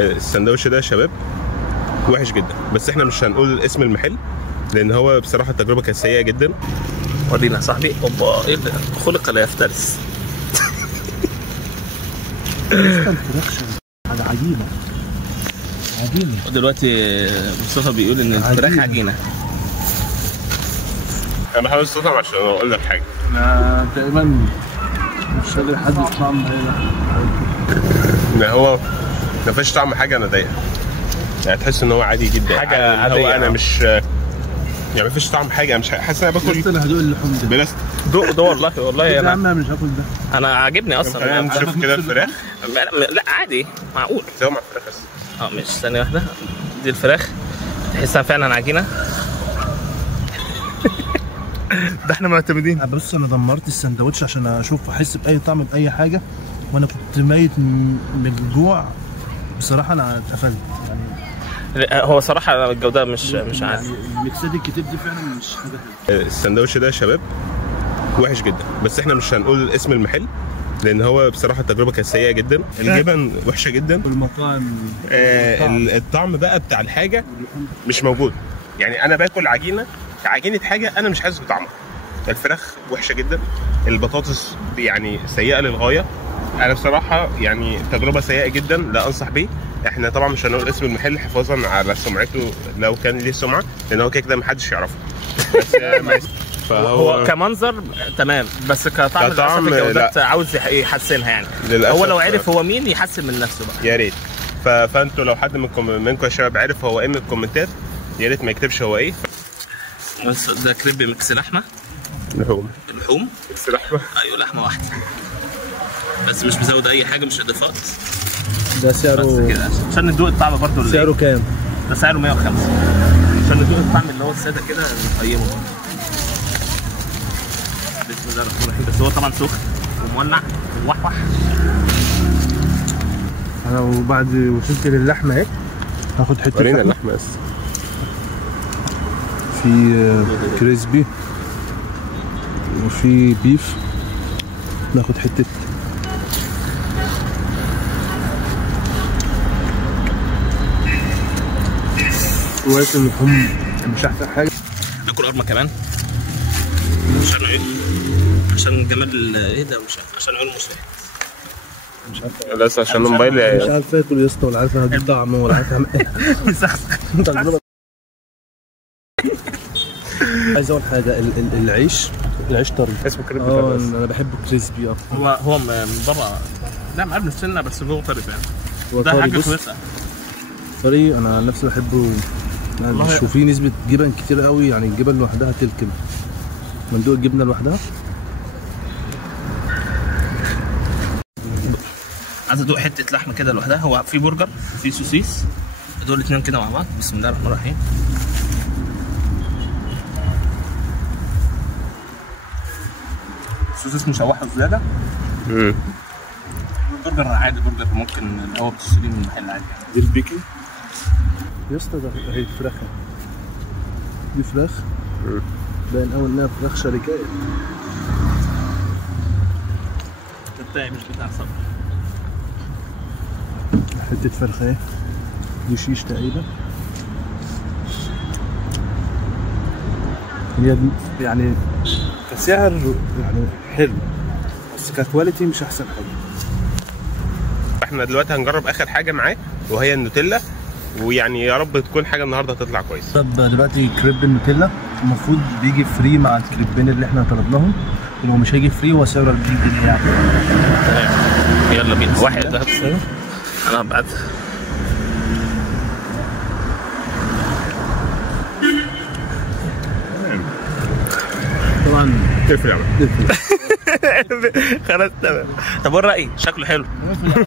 السندوتش ده يا شباب وحش جدا، بس احنا مش هنقول اسم المحل لان هو بصراحه التجربه كانت سيئه جدا. ورينا يا صاحبي. اوبا، ايه اللي خلق لا يفترس. الفراخ على عجينه دلوقتي مصطفى بيقول ان الفراخ عجينه. انا بحاول استطعم عشان اقول لك حاجه. انا تقريبا مش قادر احدد طعم ان هو ما فيش طعم حاجه انا ضايقها، يعني تحس ان هو عادي جدا، حاجه عاديه. هو انا مش يعني ما فيش طعم حاجه، مش حاسس ان انا باكل. انا هدوق اللحوم ده بلاستيك. دوق والله انا مش هاكل ده. انا عاجبني اصلا. خلينا نشوف كده الفراخ. لا عادي معقول. زي مع الفراخ بس. مش ثانيه واحده. دي الفراخ تحسها فعلا عجينه. ده احنا معتمدين. بص انا دمرت السندوتش عشان اشوف احس باي طعم باي حاجه، وانا كنت ميت من الجوع بصراحه. انا اتقفلت يعني. هو صراحه الجوده مش عادي. يعني الميكسات الكتير دي فعلا مش حاجه حلوه. السندوتش ده يا شباب وحش جدا، بس احنا مش هنقول اسم المحل لان هو بصراحه التجربه كانت سيئه جدا. الجبن وحشه جدا والمطاعم الطعم بقى بتاع الحاجه مش موجود. يعني انا باكل عجينه حاجه انا مش حاسس بطعمها. الفراخ وحشه جدا، البطاطس يعني سيئه للغايه. انا بصراحه يعني تجربه سيئه جدا، لا انصح بيه. احنا طبعا مش هنقول اسم المحل حفاظا على سمعته لو كان ليه سمعه، لان هو كده محدش يعرفه. بس هو كمنظر تمام، بس كطعم للاسف الجودات عاوز يحسنها يعني. هو لو عرف هو مين يحسن من نفسه بقى يا ريت. فانتوا لو حد منكم يا شباب عرف هو ايه من الكومنتات يا ريت ما يكتبش هو ايه. بس ده كريب ميكس لحمه. لحوم ميكس لحمه. ايوه لحمه واحده بس مش مزود اي حاجه، مش اضافات. ده سعره كده عشان ندوق الطعم برضه. سعره كام؟ ده سعره 105 عشان ندوق الطعم اللي هو الساده كده نقيمه. بسم الله الرحمن الرحيم. بس هو طبعا سخن ومولع وموحوح. انا وبعد وصلت للحمه اهي هاخد حته. ورينا اللحمه بس. في كريسبي وفي بيف. ناخد حته. شويه اللحوم مش احسن حاجه. ناكل قرمه كمان عشان ايه؟ عشان جمال ايه ده؟ مش عارف. عشان عيون المشاهد. مش عارف. لا عشان موبايلي مش عارف اكل يا اسطى، ولا عارف انا هجيب طعم، ولا عارف اعمل ايه. عايز اقول حاجه. العيش طري. اسمه كريب. انا بحبه كريسبي اكتر. هو من بره لا مقابل السنه، بس جوه طري فعلا. هو ده طري. حاجه بص كويسه. طري. انا عن نفسي بحبه مش وفيه نسبه جبن كتير قوي، يعني الجبن لوحدها تلكم. مندوق الجبنه لوحدها. عايز ادوق حته لحمه كده لوحدها. هو في برجر وفي سوسيس، دول الاثنين كده مع بعض. بسم الله الرحمن الرحيم. سوسيس مشوحه زياده. برجر عادي، برجر ممكن اللي هو بتشتريه من المحل عادي. دي البيكن يا اسطى. ده هي فراخ. دي فراخ. باين قوي انها فراخ شركات. ده بتاعي مش بتاع صبر. حته فرخه اهي. دي شيش تقريبا. هي يعني كسعر يعني حلو، بس ككواليتي مش احسن حاجه. احنا دلوقتي هنجرب اخر حاجه معاه وهي النوتيلا، ويعني يا رب تكون حاجه النهارده تطلع كويس. طب دلوقتي كريب النوتيلا المفروض بيجي فري مع الكريبين اللي احنا طلبناهم، ولو مش هيجي فري هو سعره 40 جنيه يعني. تمام يلا بينا. واحد ده انا بعد طبعا تفرق. خلاص تمام. طب ايه الرأي؟ شكله حلو.